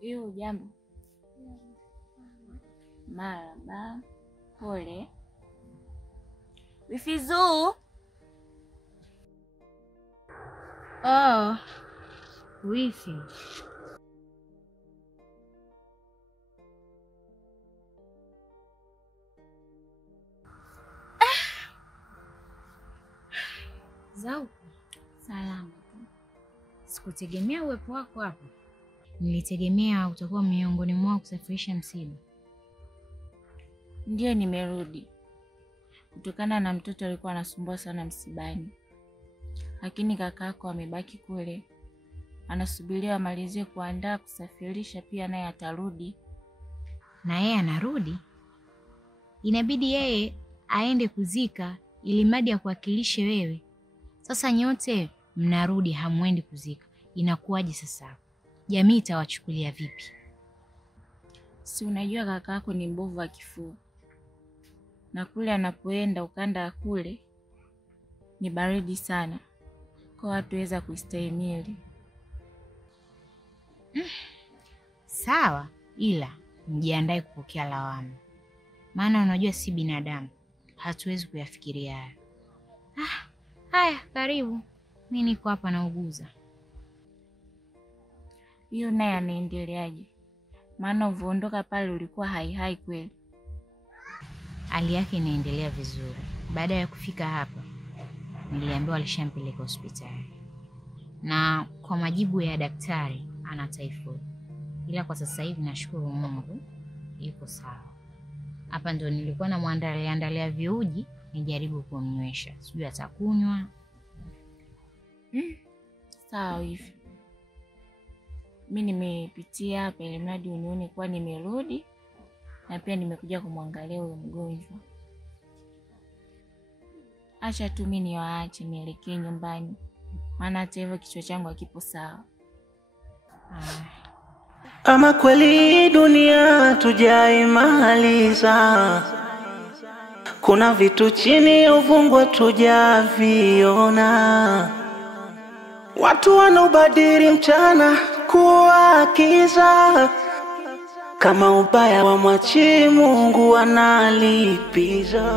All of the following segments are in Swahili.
Yo, jambo. Maraba. Pole. Wifizu. Oh. Wifi. Zau. Salama. Sikutegemea uwepo wako hapo. Nilitegemea utakuwa miongoni mwao kusafirisha msiba. Ndio nimerudi. Kutokana na mtoto alikuwa anasumbua sana msibani. Lakini kakako amebaki kule. Anasubiria amalizie kuandaa kusafirisha, pia naye atarudi. Na yeye anarudi? Inabidi yeye aende kuzika ili mradi akuwakilishe wewe. Sasa nyote mnarudi hamwendi kuzika. Inakuwaje sasa? Jamii itawachukulia vipi? Si unajua kakako ni mbovu wa kifua. Na kule anapoenda ukanda kule ni baridi sana. Kwa watu weza kustahimili. Sawa, ila mjiandae kupokea lawama. Maana unajua si binadamu. Hatuwezi kuyafikiria haya. Haya, karibu. Mimi niko hapa nauguza. Hiyo naye anaendeleaje? Maana uvoondoka pale ulikuwa hai kweli. Hali yake inaendelea vizuri. Baada ya kufika hapa, niliambiwa alishampeleka hospitali. Na kwa majibu ya daktari, ana typhoid. Ila kwa sasa hivi nashukuru Mungu yuko sawa. Hapa ndo nilikuwa namwandalia viuji nijaribu kumnywesha. Sijui atakunywa. Sawa hivi. Mimi nimepitia hapa ili mradi unione kwa nimerudi na pia nimekuja kumwangalia huyo mgonjwa. Acha tu mimi niwaache nielekee nyumbani. Maana hata hivyo kichwa changu hakipo sawa. Ama kweli dunia tujaimaliza. Kuna vitu chini ya uvungu tujaviona. Watu wanaubadili mchana kuwa kiza. Kama ubaya wa mwachi Mungu analipiza.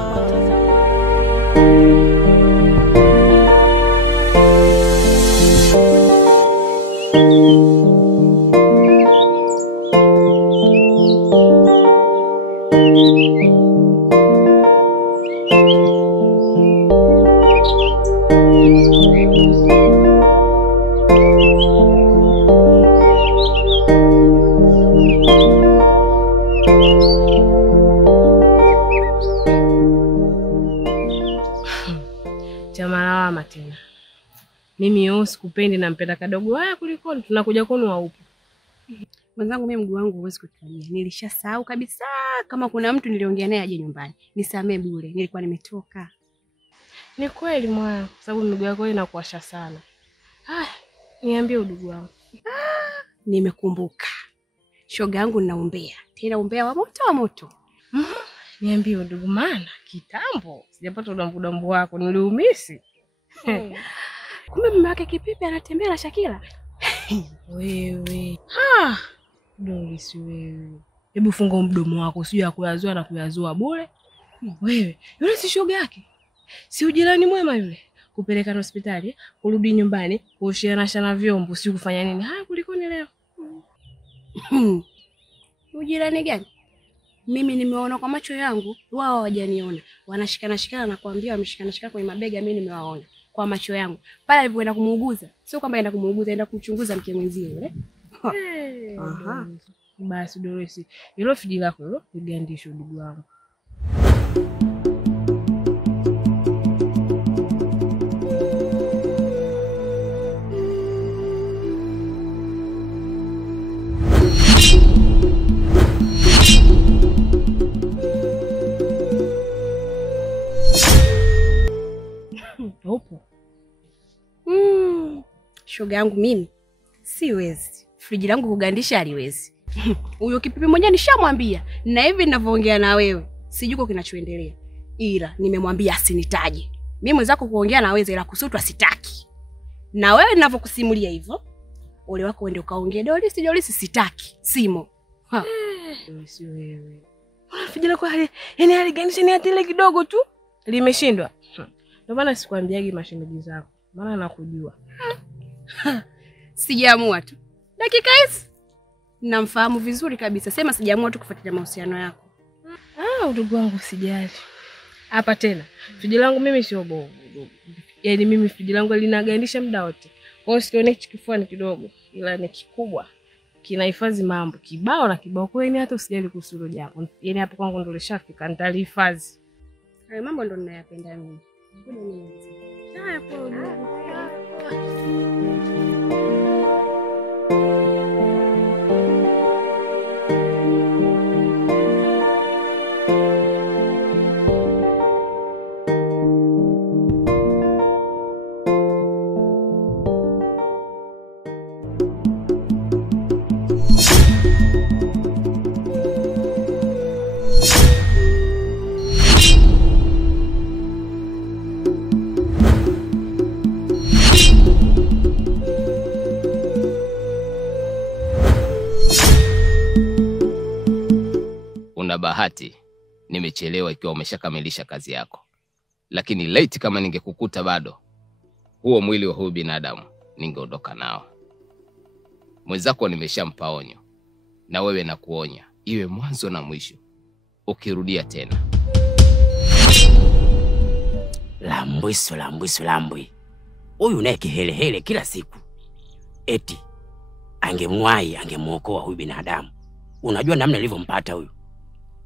Jamalawama tena. Mimi sikupendi na mpenda kadogo haya kuliko tunakuja kwenu waupo. Mwenzangu mimi mguu wangu huwezi kutulia. Nilishasahau kabisa kama kuna mtu niliongea naye aje nyumbani. Nisamee bure, nilikuwa nimetoka. Ni kweli mwana, sababu miguu yako inakuasha sana. Niambie udugu wangu. Nimekumbuka. Shoga yangu ninaombea. Tena umbea wa moto. Niambie udugu, maana kitambo sijapata udambu wako, niliumisi. Kumbe mume wake Kipipi anatembea na Shakila. Wewe. Dorisi wewe. Hebu funga mdomo wako, sio ya kuyazoa na kuyazoa bure. Wewe, yule si shoga yake. Si ujirani mwema yule. Kupeleka hospitali, kurudi nyumbani, kuoshiana vyombo, si kufanya nini? Haya kuliko ni leo. Ujirani gani? Mimi nimeona kwa macho yangu, wao hawajaniona. Wanashikana na kuambia wameshikana kwenye mabega, mimi nimewaona kwa macho yangu. Pale alipoenda kumuuguza, sio kwamba aenda kumuuguza, aenda kumchunguza mke mwenzie yule. Basi Dorisi, hilo fiji lako hilo ligandisho ndugu wangu. Shoga yangu mimi Siwezi. Friji langu kugandisha haliwezi. Huyo kipipi mmoja nishamwambia, na hivi ninavyoongea na wewe, sijuko kinachoendelea. Ila nimemwambia asinitaje. Mimi mwenzako kuongea na wewe ila kusutwa sitaki. Na wewe ninavyokusimulia hivyo, ole wako uende ukaongea Dorisi sitaki. Simo. Ha. Si wewe. Friji lako yani haligandisha ni hata ile kidogo tu limeshindwa. Ndio maana sikwambiagi mashemeji zako. Maana nakujua. Sijaamua tu. Dakika hizi namfahamu vizuri kabisa. Sema sijaamua tu kufuatilia mahusiano yako. Ndugu wangu usijali. Hapa tena. Friji langu mimi sio bovu. Yaani mimi friji langu linagandisha muda wote. Kwa hiyo sikione kifuani kidogo ila ni kikubwa. Kinahifadhi mambo kibao na kibao. Kwa hiyo hata usijali kuhusu hilo jambo. Yaani hapo kwangu ndo lishafika nitalihifadhi. Hayo mambo ndo ninayapenda mimi. Ngoja nianze. Haya kwa Una bahati nimechelewa ikiwa umeshakamilisha kazi yako. Lakini late kama ningekukuta bado, huo mwili wa huyu binadamu ningeondoka nao. Mwenzako nimeshampa onyo. Na wewe nakuonya, iwe mwanzo na mwisho. Ukirudia tena. Lambwi. Huyu naye kihelehele kila siku. Eti angemwahi angemuokoa huyu binadamu. Unajua namna nilivyompata huyu.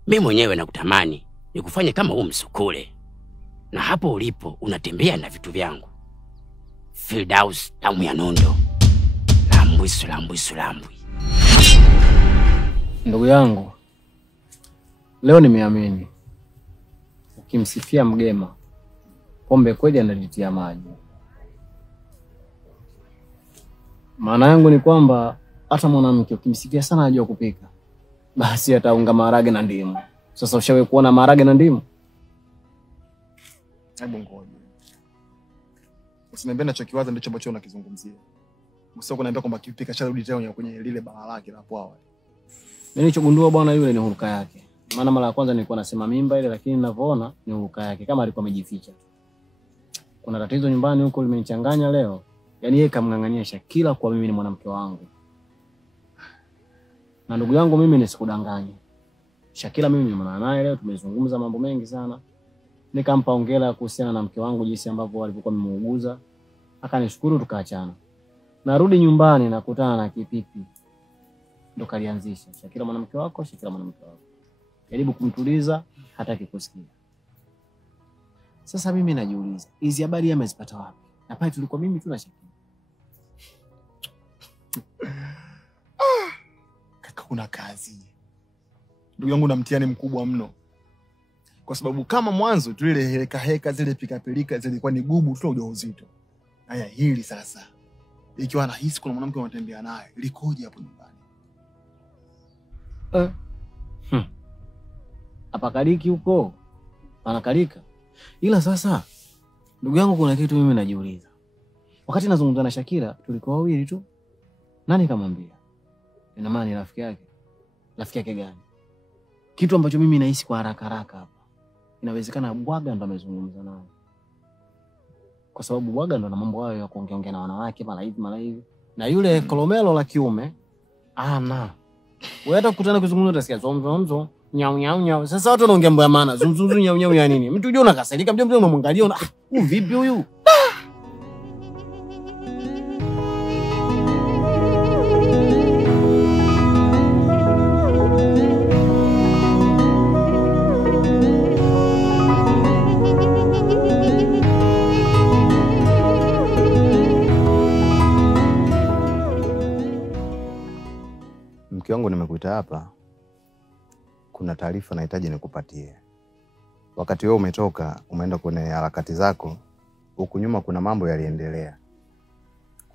Mimi mwenyewe nakutamani nikufanye kama huyu msukule. Na hapo ulipo unatembea na vitu vyangu. Firdaus tamu ya nondo. Lambwi. Ndugu yangu, leo nimeamini. Ukimsifia mgema, pombe kweli analitia maji. Maana yangu ni kwamba hata mwanamke ukimsifia sana anajua kupika, basi ataunga maharage na ndimu. Sasa ushawahi kuona maharage na ndimu? Hebu ngoja. Usiniambie nachokiwaza ndicho ambacho unakizungumzia. Usio kuniambia kwamba kipika charudi tena kwenye lile bala lake la hapo awali. Mimi nilichogundua bwana yule ni huruka yake. Maana mara ya kwanza nilikuwa nasema mimba ile, lakini ninavyoona ni huruka yake kama alikuwa amejificha. Kuna tatizo nyumbani huko limenichanganya leo. Yaani yeye kamngangania Shakila kwa mimi ni mwanamke wangu. Na ndugu yangu mimi nisikudanganye. Shakila mimi nimeonana naye leo, tumezungumza mambo mengi sana. Nikampa hongera kuhusiana na mke wangu jinsi ambavyo alikuwa amemuuguza. Akanishukuru tukaachana. Narudi nyumbani nakutana na kipipi. Ndo kalianzisha. Shakila mwanamke wako, Shakila mwanamke wako. Jaribu kumtuliza, hataki kusikia. Sasa mimi najiuliza, hizi habari amezipata wapi? Na pale tulikuwa mimi tu na Shakila. Kaka kuna kazi. Ndugu yangu na mtihani mkubwa mno. Kwa sababu kama mwanzo tulile heka zile pikapelika zilikuwa ni gubu tu ujauzito. Haya hili sasa. Ikiwa anahisi kuna mwanamke anatembea naye, likoje hapo nyumbani? Hapa kaliki huko. Panakalika. Ila sasa ndugu yangu kuna kitu mimi najiuliza. Wakati nazungumza na Shakila tulikuwa wawili tu. Nani kamwambia? Ina maana ni rafiki yake. Rafiki yake gani? Kitu ambacho mimi nahisi kwa haraka hapa. Inawezekana Bwaga ndo amezungumza nao. Kwa sababu Bwaga ndo na mambo hayo ya kuongea na wanawake mara hivi. Na yule kolomelo la kiume ana. Wewe hata kukutana kuzungumza utasikia zomzo nyau. Sasa watu wanaongea mambo ya maana. Zumzunzu nyau ya nini? Mtu unajua unakasirika, mtu unamwangalia una vipi huyu? Mke wangu nimekuita hapa. Kuna taarifa nahitaji nikupatie. Wakati wewe umetoka, umeenda kwenye harakati zako, huku nyuma kuna mambo yaliendelea.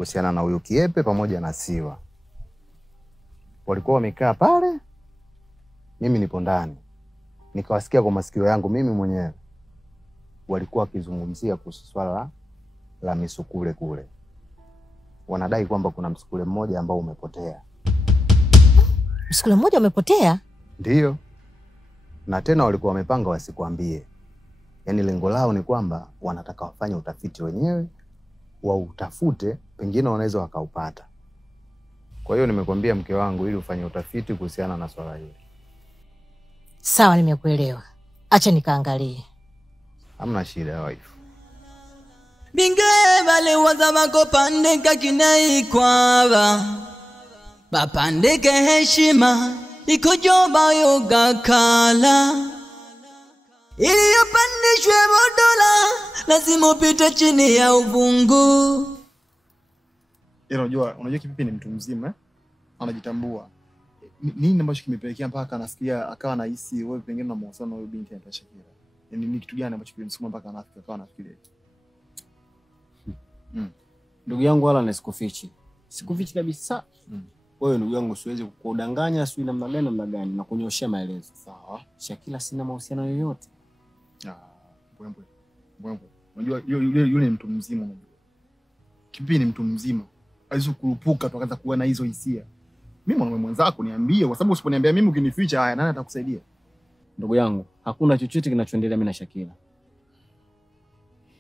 kuhusiana na huyu Kiepe pamoja na Siwa. Walikuwa wamekaa pale, mimi nipo ndani. Nikawasikia kwa masikio yangu mimi mwenyewe. Walikuwa wakizungumzia kuhusu swala la misukule kule. Wanadai kwamba kuna msukule mmoja ambao umepotea. Msukule mmoja umepotea? Ndiyo. Na tena walikuwa wamepanga wasikwambie. Yaani lengo lao ni kwamba wanataka wafanye utafiti wenyewe, wautafute, pengine wanaweza wakaupata. Kwa hiyo nimekwambia mke wangu ili ufanye utafiti kuhusiana na swala hili. Sawa, nimekuelewa. Acha nikaangalie. Hamna shida wife. Binge vale waza bako pandeka kinai kwaba. Bapandeke heshima ikojoba yoga kala. Ili yapandishwe bodola lazima upite chini ya uvungu. Unajua Kipipi ni mtu mzima, anajitambua. Nini ambacho kimepelekea mpaka anasikia akawa anahisi wewe pengine na mahusiano na huyo binti anaitwa Shakira? Yaani ni kitu gani ambacho kilimsukuma mpaka anafika akawa anafikiria? Ndugu yangu wala nisikufichi. Sikufichi kabisa. Wewe ndugu yangu siwezi kukudanganya sio namna gani na kunyoshia maelezo. Sawa. Shakira sina mahusiano yoyote. Mbwembwe. Unajua yule ni mtu mzima unajua. Kipipi ni mtu mzima. Haizo kurupuka tu akaanza kuwa na hizo hisia. Mimi mwanaume mwenzako niambie, kwa sababu usiponiambia mimi ukinificha haya nani atakusaidia? Ndugu yangu, hakuna chochote kinachoendelea mimi na Shakira.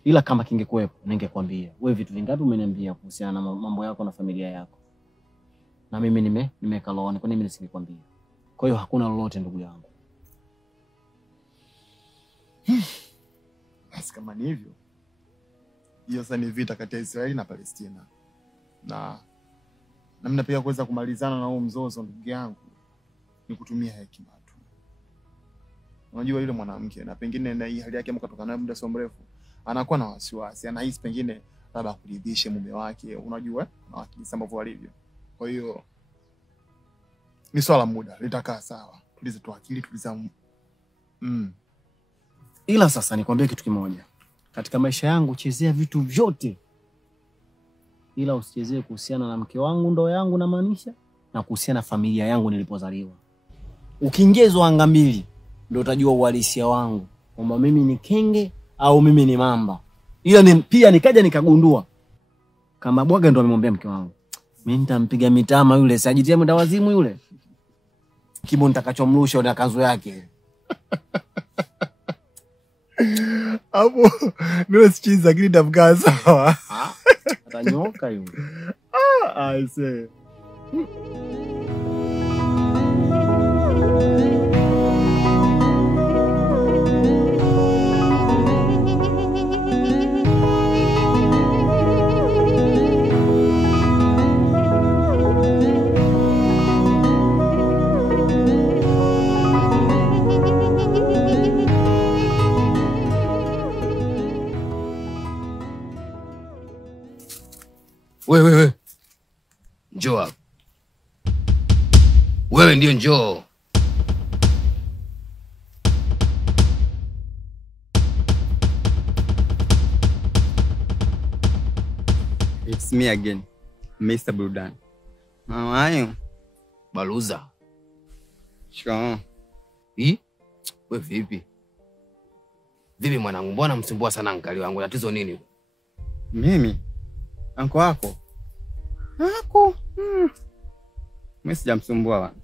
Ila kama kingekuepo ningekwambia. Wewe vitu vingapi umeniambia kuhusiana na mambo yako na familia yako? Na mimi nimekaloani, kwa nini mimi nisingekwambia? Kwa hiyo hakuna lolote ndugu yangu. Basi kama ni hivyo, hiyo sasa ni vita kati ya Israeli na Palestina. Na namna pia kuweza kumalizana na huo mzozo ndugu yangu ni kutumia hekima tu. Unajua yule mwanamke na pengine na hii hali yake mkatoka nayo muda sio mrefu, anakuwa na wasiwasi, anahisi pengine labda kuridhisha mume wake, unajua na wakilisa ambavyo walivyo. Kwa hiyo ni swala muda, litakaa sawa. Tulize tu akili, tuliza Ila sasa nikwambie kitu kimoja. Katika maisha yangu chezea vitu vyote. Ila usichezee kuhusiana na mke wangu, ndoa yangu na maanisha, na kuhusiana na familia yangu nilipozaliwa. Ukiingezwa anga mbili ndio utajua uhalisia wangu, kwamba mimi ni kenge au mimi ni mamba. Ila pia nikaja nikagundua kama bwaga ndio amemwambia mke wangu, mimi nitampiga mitama yule, sajitia mwenda wazimu yule. Kibo nitakachomrusha na kanzu yake. Hapo mimi sichiza lakini ndamkaa sawa. Atanyoka yule. I say. Wewe. Njoo hapa. Wewe ndio njoo. It's me again, Mr. Burudani. How are you? Baluza. Sure. Wewe vipi? Vipi mwanangu, mbona msumbua sana ankali wangu? Tatizo nini? Mimi? Anko wako? Ako? Mimi sijamsumbua bwana.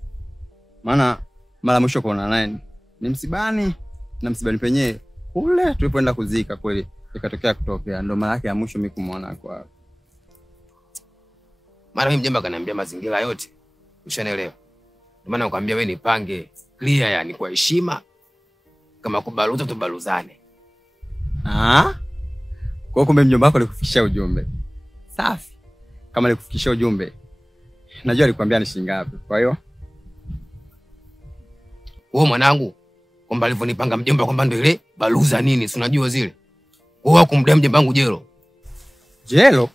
Maana mara mwisho kuona naye ni msibani, na msibani penyewe kule tulipoenda kuzika kweli ikatokea kutokea, ndio mara yake ya mwisho mimi kumuona kwa. Mara mimi mjomba kaniambia mazingira yote. Ushanielewa? Ndio maana nakwambia wewe nipange clear, yani kwa heshima. Kama kubaluza tubaluzane. Kwa kumbe mjomba wako alikufikishia ujumbe. Safi. Kama alikufikishia ujumbe, najua alikwambia ni shilingi ngapi. Kwa hiyo wewe mwanangu, kwamba alivyonipanga mjomba kwamba ndio ile baluza nini, si unajua zile. Wewe kumdai mjomba wangu jelo. Jelo?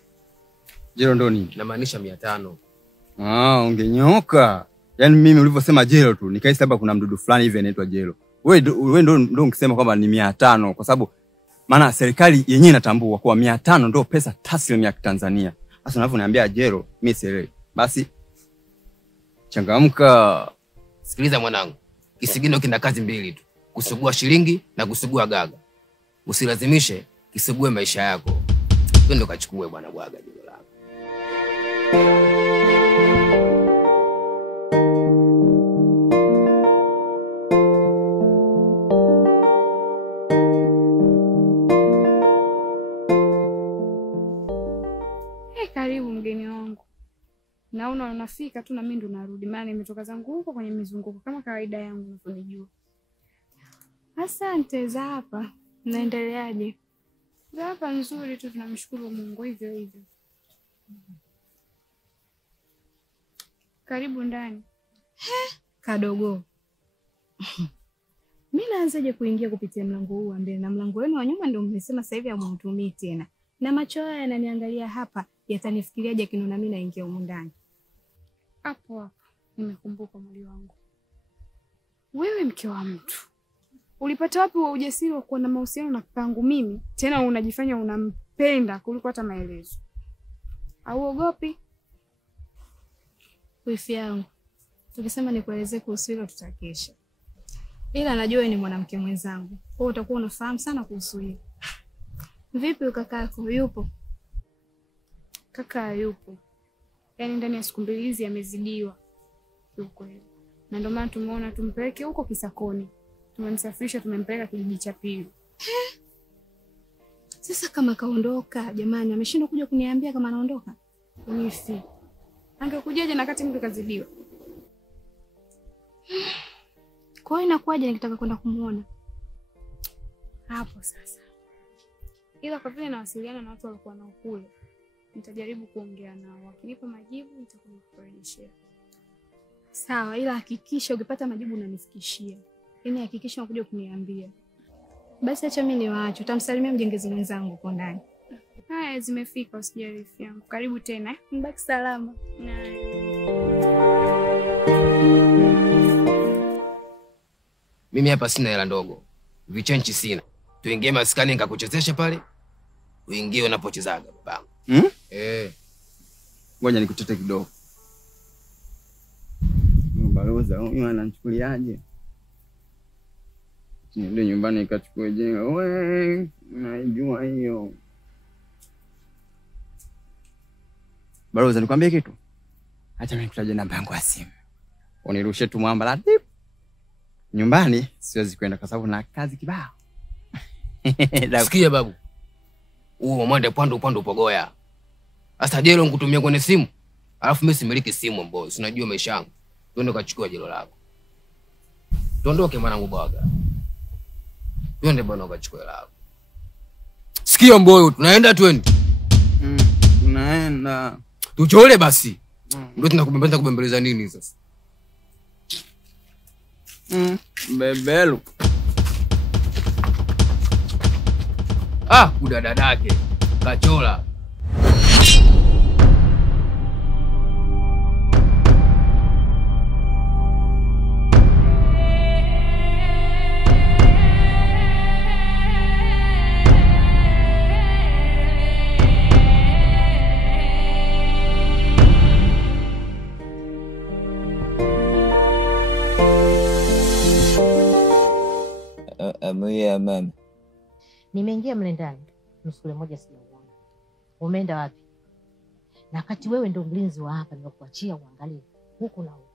Jelo ndo nini? Namaanisha 500. Ungenyoka. Yaani mimi ulivyosema jelo tu nikaisi labda kuna mdudu fulani hivi anaitwa jelo. Wewe ndo ungesema kwamba ni 500 kwa sababu maana serikali yenyewe inatambua kwa 500 ndo pesa taslimu ya Tanzania. Sasa unavyoniambia Jero, mimi sielewi. Basi changamka. Sikiliza mwanangu. Kisigino kina kazi mbili tu. Kusugua shilingi na kusugua gaga. Usilazimishe kisugue maisha yako. Twende kachukue bwana Bwaga jilo lako. Karibu mgeni wangu. Naona unafika tu na mimi ndo narudi. Maana nimetoka zangu huko kwenye mizunguko kama kawaida yangu unavyojua. Asante za hapa. Naendeleaje? Za hapa nzuri tu, tunamshukuru Mungu hivyo hivyo. Karibu ndani. Kadogo. Mimi naanzaje kuingia kupitia mlango huu wa mbele na mlango wenu wa nyuma ndio mmesema sasa hivi hamtumii tena. Na macho haya yananiangalia hapa, yatanifikiriaje kinona mimi naingia huko ndani. Hapo nimekumbuka mwali wangu. Wewe mke wa mtu. Ulipata wapi wa ujasiri wa kuwa na mahusiano na kakangu mimi? Tena unajifanya unampenda kuliko hata maelezo. Hauogopi? Wifi yangu. Tukisema nikuelezee kuhusu hilo tutakesha. Ila najua wewe ni mwanamke mwenzangu. Kwa hiyo utakuwa unafahamu sana kuhusu hilo. Vipi kakako yupo? Kaka yupo. Yaani ndani ya siku mbili hizi amezidiwa. Yuko hiyo. Na ndio maana tumeona tumpeleke huko Kisakoni. Tumemsafirisha, tumempeleka kijiji cha pili. Sasa kama kaondoka, jamani, ameshindwa kuja kuniambia kama anaondoka. Wifi. Angekujaje na kati mtu kazidiwa? Kwa hiyo inakuwaje nikitaka kwenda kumuona? Hapo sasa. Ila kwa vile nawasiliana na watu walikuwa nao kule, nitajaribu kuongea nao. Wakinipa majibu nitakurejeshea. Sawa, ila hakikisha ukipata majibu unanifikishia. Yaani hakikisha unakuja kuniambia. Basi acha mimi niwaache. Utamsalimia mjengezi mwenzangu huko ndani. Haya, zimefika, usijali yangu. Karibu tena. Mbaki salama. Mimi hapa sina hela ndogo. Vichenchi sina. Tuingie maskani nikakuchezesha pale. Uingie unapochezaga babangu. Ngoja nikutete kidogo. Baloza huyu ananichukuliaje? Ndio nyumbani nikachukue jenga. Wewe unajua hiyo. Baloza nikwambie kitu. Acha mimi nikutaje namba yangu ya simu. Unirushe tu mwamba la tip. Nyumbani siwezi kwenda kwa sababu na kazi kibao. Sikia babu. Mwende pando upogoya. Sasa jelo nikutumia kwenye simu. Alafu mimi similiki simu boss. Unajua maisha yangu. Twende kachukua jelo lako. Tuondoke mwanangu Bwaga. Twende bwana ukachukua jelo lako. Sikia mboyo, tunaenda twende. Tunaenda. Tuchole basi. Ndio tunakubembeleza nini sasa? Bebelu. Kudadadake. Kachola. Mama. Nimeingia mle ndani, nusu moja sijaona. Umeenda wapi? Na kati wewe ndio mlinzi wa hapa, nimekuachia uangalie huku na huku.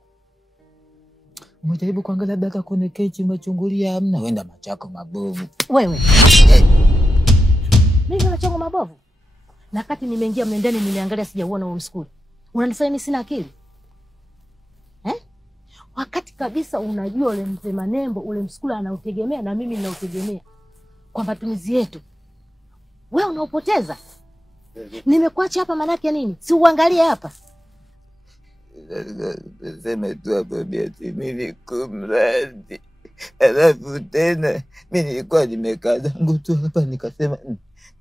Umejaribu kuangalia data kwenye kechi umechungulia hamna, wenda machako mabovu. Wewe. Mimi na machako mabovu. Na kati nimeingia mle ndani nimeangalia sijaona huo mskuli. Unanifanya mimi sina akili? Wakati kabisa unajua ule mzee Manembo ule mskuli anautegemea na mimi ninautegemea kwa matumizi yetu. Wewe unaupoteza. Nimekuacha hapa manake nini? Si uangalie hapa. Sema tu hapo biati mimi kumradi. Alafu tena mimi nilikuwa nimekaa zangu tu hapa nikasema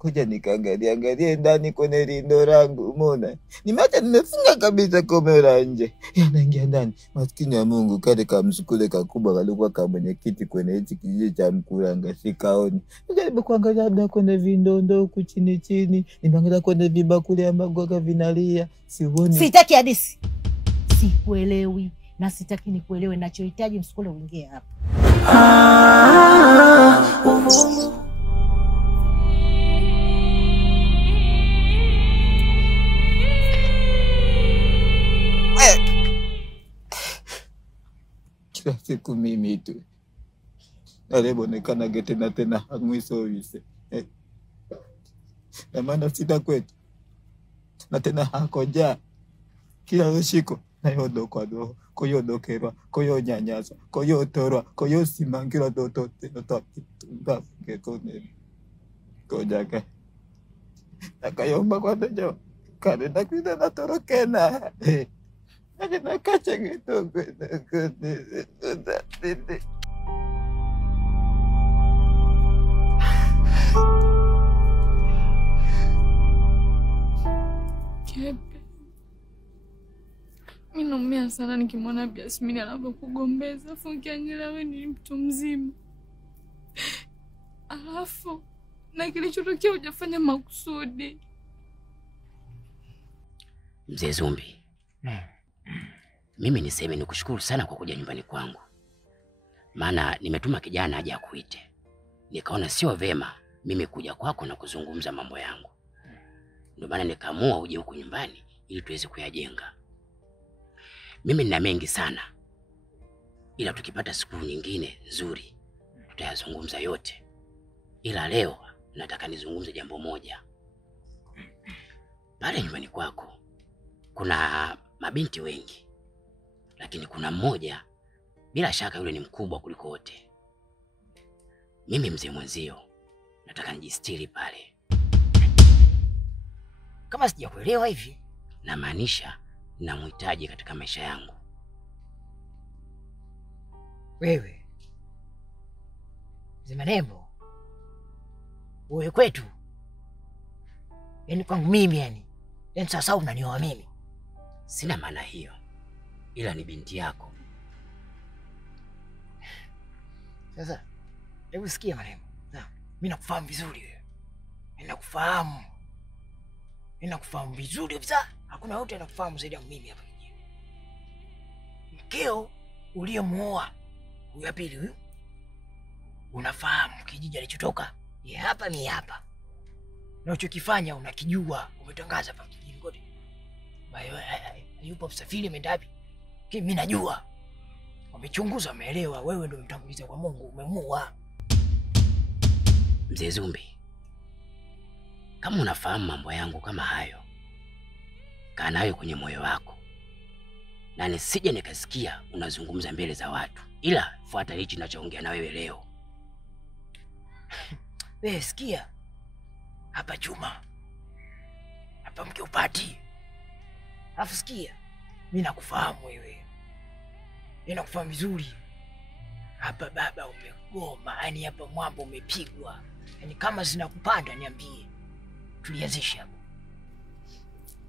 kuja nikaangalie ndani kwenye lindo langu, umeona? Nimeacha nimefunga kabisa komeo la nje. Anaingia ndani. Maskini ya Mungu kale kamsukule kakubwa kalikuwa kama mwenyekiti kwenye hichi kijiji cha Mkuranga sikaoni. Nijaribu kuangalia labda kwenye vindondo huku chini chini, nimeangalia kwenye vibakuli ambavyo vinalia, sioni. Sitaki hadithi. Sikuelewi na sitaki nikuelewe, ninachohitaji msukule uingie hapa. Kila siku mimi tu alebonekana tena hamwiso wise na maana sita kwetu na tena hakoja kila ushiko nayodokwa do koyodokerwa koyonyanyaswa koyotorwa koyosimangirwa dototeotapitunga gekone kojaka nakayomba kwadojo kane nakwida natorokena Agenda kacha gitu Kepe, mimi naumia sana nikimwona Biasmini anapokugombeza, afu ukiangalia wewe ni mtu mzima. Alafu na kilichotokea hujafanya makusudi. Mzee Zumbi, mimi niseme nikushukuru sana kwa kuja nyumbani kwangu. Maana nimetuma kijana aje akuite. Nikaona sio vema mimi kuja kwako na kuzungumza mambo yangu. Ndio maana nikaamua uje huku nyumbani ili tuweze kuyajenga. Mimi nina mengi sana, ila tukipata siku nyingine nzuri tutayazungumza yote. Ila leo nataka nizungumze jambo moja. Pale nyumbani kwako kuna mabinti wengi, lakini kuna mmoja bila shaka yule ni mkubwa kuliko wote. Mimi mzee mwenzio nataka nijistiri pale. Kama sijakuelewa hivi, na maanisha namhitaji katika maisha yangu. Wewe Mzee Manembo, wewe kwetu, yaani kwangu mimi, yaani sasa unanioa mimi? Sina maana hiyo, ila ni binti yako. Sasa hebu sikia Manembo, mimi nakufahamu vizuri wewe. Ninakufahamu vizuri kabisa. Hakuna yote anakufahamu zaidi ya mimi hapa kijijini. Mkeo uliyemuoa huyu pili huyu, unafahamu kijiji alichotoka? Yeye hapa mimi hapa. Na unachokifanya unakijua, umetangaza hapa kijijini kote. Bayo yupo msafiri ameenda wapi? Mimi najua. Wamechunguza, wameelewa wewe ndio mtanguliza kwa Mungu, umemuoa. Mzee Zumbi, kama unafahamu mambo yangu kama hayo, kaa nayo kwenye moyo wako. Na nisije nikasikia unazungumza mbele za watu, ila fuata hichi ninachoongea na wewe leo. Wewe sikia, hapa chuma, hapa mke upati. Alafu sikia, mimi nakufahamu wewe. Mimi nakufahamu vizuri. Hapa baba umegoma, yani hapa mwambo umepigwa. Yani kama zinakupanda niambie. Tulianzisha hapo.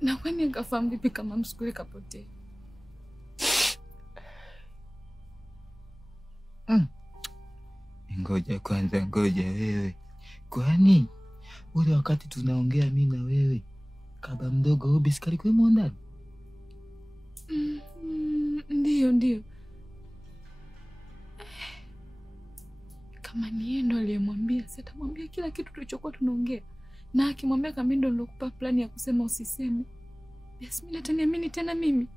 Na kwani nikafahamu vipi kama msukule kapotea? Ngoja kwanza, ngoja wewe. Kwani ule wakati tunaongea mimi na wewe, kaba mdogo Obi sikali kwa ndani? Ndio. Kama ni yeye ndo aliyemwambia, sitamwambia kila kitu tulichokuwa tunaongea. Na akimwambia kama ndo nilokupa plani ya kusema usiseme, Biasmini ataniamini tena mimi?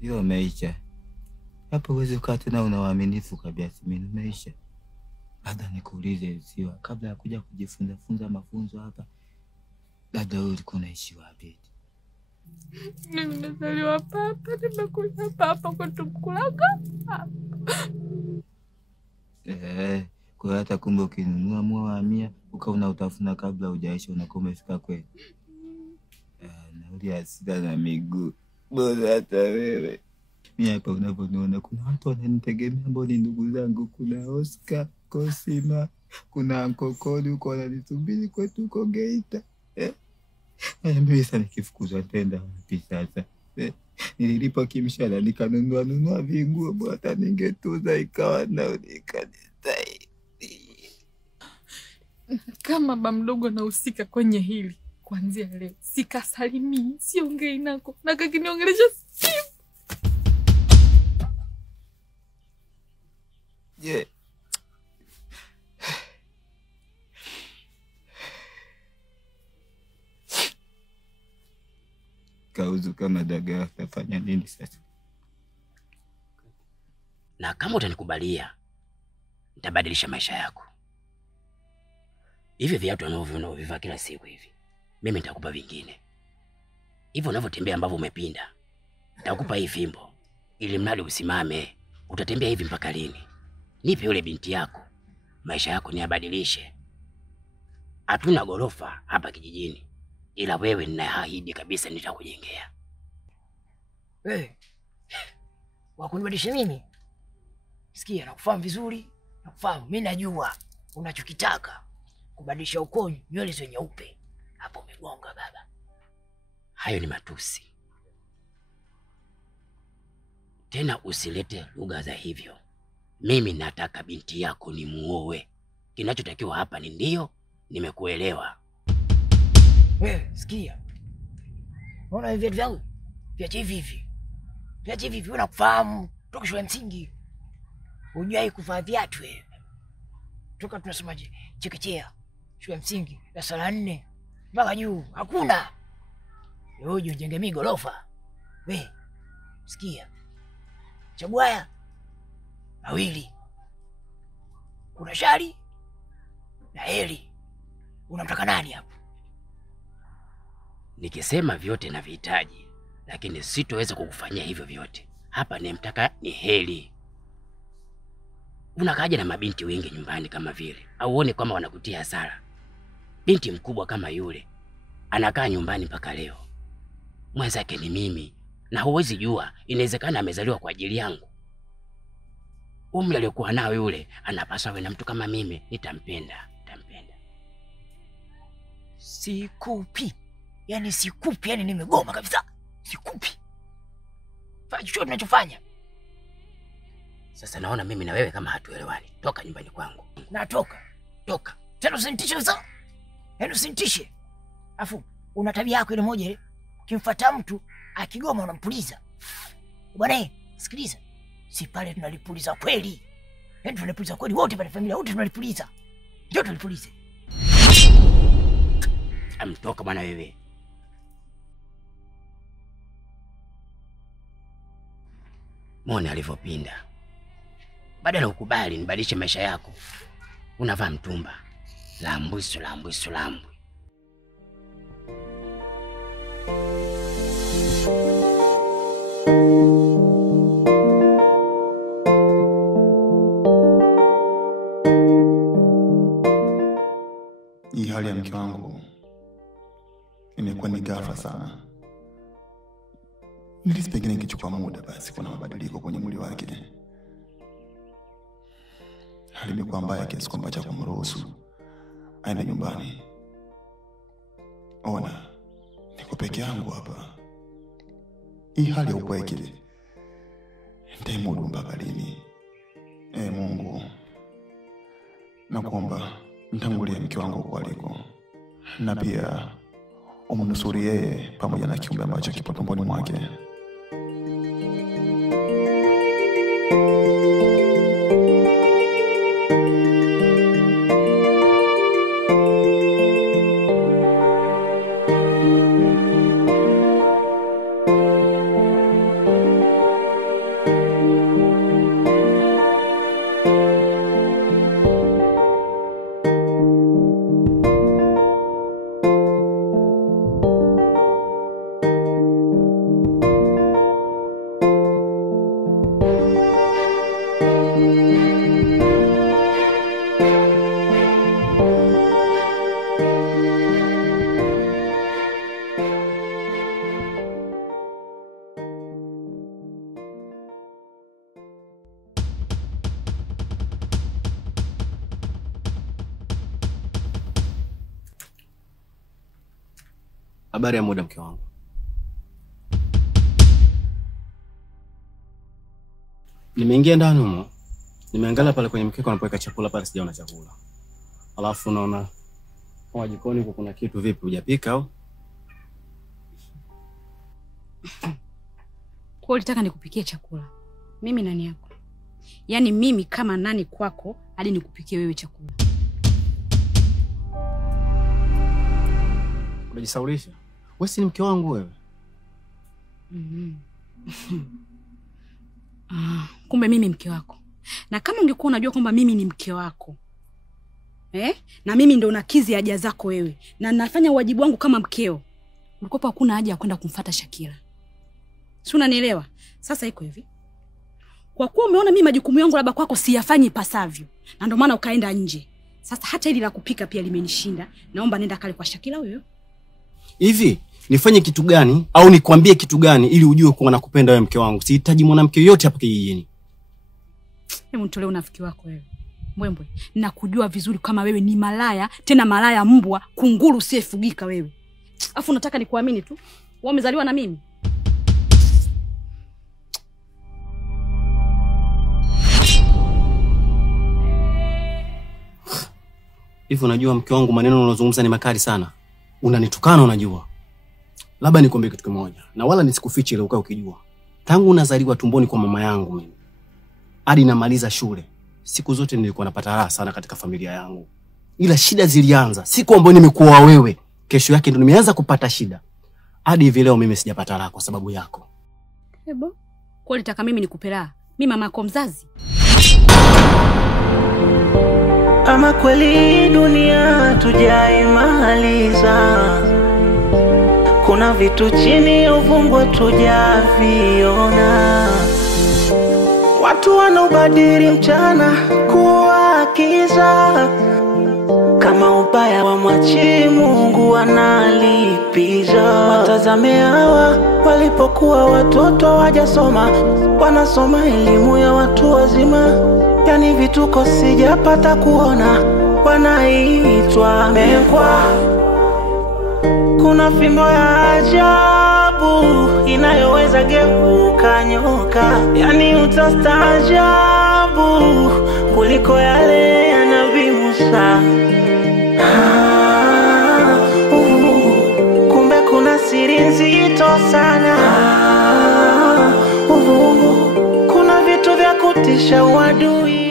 Hiyo umeisha. Hapo uweze kukaa tena una uaminifu kwa Biasmini, umeisha. Labda nikuulize Siwa, kabla ya kuja kujifunza mafunzo hapa, labda wewe ulikuwa unaishi wapi? Mimi nimezaliwa hapa, nimekuja hapa kwetu Mkuranga. Kwa hata kumbe ukinunua mua wa 100 ukaona utafuna kabla hujaisha unakuwa umefika kweli. Nauli ya sida na miguu. Bora hata wewe. Mimi hapa unaponiona kuna watu wananitegemea ambao ni ndugu zangu. Kuna Oscar, Kosima, kuna ankokoli huko wananisubiri kwetu huko Geita. Mimi sasa nikifukuzwa tenda wapi sasa? Nililipa kimshahara nikanunua vinguo bwana, ningetuza ikawa naonekana. Kama baba mdogo anahusika kwenye hili, kuanzia leo sikasalimii, siongei nako, na kakiniongelesha simu. Je, kauzu kama dagaa, utafanya nini sasa? Na kama utanikubalia, nitabadilisha maisha yako. Hivi viatu unavyovivaa kila siku hivi, mimi nitakupa vingine. Hivyo unavyotembea ambavyo umepinda, nitakupa hii fimbo ili mradi usimame. Utatembea hivi mpaka lini? Nipe yule binti yako, maisha yako niyabadilishe. Hatuna gorofa hapa kijijini, ila wewe ninaahidi kabisa nitakujengea. Wewe wakunibadilisha mimi? Sikia, nakufahamu vizuri, nakufahamu. Mimi najua unachokitaka, kubadilisha ukonyo, nywele zenye nyeupe. Hapo umegonga baba. Hayo ni matusi. Tena usilete lugha za hivyo. Mimi nataka binti yako ni muoe. Kinachotakiwa hapa ni ndio, nimekuelewa. Wewe sikia, unaona hivi viatu vyangu? Viache hivi. Viache hivi, unakufahamu toka shule ya msingi. Unjai kuvaa viatu wewe. Toka tunasomaje? Chekechea, shule ya msingi, darasa la 4 mpaka juu. Hakuna. Wewe ujenge mimi gorofa. Wewe sikia, chagua haya mawili. Kuna Shari na Heri. Unamtaka nani hapo? Nikisema vyote na vihitaji, lakini sitoweza kukufanyia hivyo vyote. Hapa nimtaka ni Heri. Unakaja na mabinti wengi nyumbani kama vile, au uone kama wanakutia hasara? Binti mkubwa kama yule anakaa nyumbani mpaka leo. Mwenzake ni mimi, na huwezi jua, inawezekana amezaliwa kwa ajili yangu. Umri aliokuwa nao yule anapaswa awe na mtu kama mimi. Nitampenda. Sikupi. Yaani sikupi, yaani nimegoma kabisa. Sikupi. Fanya chochote unachofanya. Sasa naona mimi na wewe kama hatuelewani. Toka nyumbani kwangu. Natoka. Toka. Tena usinitishe sasa. Yaani usinitishe. Afu una tabia yako ile moja ile. Ukimfuata mtu akigoma unampuliza. Bwana, sikiliza. Si pale tunalipuliza kweli. Yaani tunalipuliza kweli wote pale, familia wote tunalipuliza. Ndio tulipulize. Amtoka bwana wewe. Muone alivyopinda. Badala ukubali nibadilishe maisha yako, unavaa mtumba. Lambwi. Hii hali ya mke wangu imekuwa ni ghafla sana. Nilisi pengine ingechukua muda basi kuna mabadiliko kwenye mwili wake. Hali imekuwa mbaya kiasi kwamba cha kumruhusu aende nyumbani. Ona, niko peke yangu hapa. Hii hali ya upweke nitaimudu mpaka lini? Mungu, nakuomba mtangulie mke wangu huko aliko, na pia umnusuru yeye pamoja na kiumbe ambacho kipo tumboni mwake. Habari ya muda mke wangu. Nimeingia ndani humo. Nimeangalia pale kwenye mkeka wanapoweka chakula pale sijaona chakula. Alafu naona kwa jikoni kuna kitu vipi hujapika au? Kwa ulitaka nikupikie chakula. Mimi nani yako? Yaani mimi kama nani kwako hadi nikupikie wewe chakula? Unajisaulisha? Wewe si mke wangu wewe. Kumbe mimi mke wako. Na kama ungekuwa unajua kwamba mimi ni mke wako, na mimi ndo nakizi haja zako wewe, na nafanya wajibu wangu kama mkeo, ulikopa hakuna haja ya kwenda kumfuata Shakira. Si unanielewa? Sasa iko hivi. Kwa kuwa umeona mimi majukumu yangu labda kwako siyafanyi pasavyo, na ndio maana ukaenda nje. Sasa hata hili la kupika pia limenishinda. Naomba nenda kale kwa Shakira huyo. Hivi, nifanye kitu gani au nikwambie kitu gani ili ujue kuwa nakupenda wewe mke wangu? Sihitaji mwanamke yote hapa kijijini. Hebu nitolee unafiki wako wewe. Mbwembwe, nakujua vizuri kama wewe ni malaya, tena malaya mbwa, kunguru usiyefugika wewe. Afu nataka nikuamini tu. Wewe umezaliwa na mimi. Hivi unajua mke wangu maneno unazungumza ni makali sana. Unanitukana unajua. Labda nikwambie kitu kimoja na wala nisikufiche ile ukao ukijua. Tangu unazaliwa tumboni kwa mama yangu mimi hadi namaliza shule, siku zote nilikuwa napata raha sana katika familia yangu. Ila shida zilianza siku ambayo nimekuoa wewe. Kesho yake ndo nimeanza kupata shida. Hadi hivi leo mimi sijapata raha kwa sababu yako. Hebo, kwa ulitaka mimi nikupe raha? Mimi mama yako mzazi. Ama kweli dunia tujaimaliza, kuna vitu chini uvungwa tujaviona. Watu wanaubadili mchana kuwa kiza, kama ubaya wa mwachi Mungu analipiza. Watazame hawa walipokuwa watoto wajasoma, wanasoma elimu ya watu wazima. Yani vituko sijapata kuona, wanaitwa mekwa. Kuna fimbo ya ajabu inayoweza geuka nyoka, yani utastaajabu kuliko yale ya Nabii Musa. Kumbe kuna siri nzito sana. Kuna vitu vya kutisha uadui.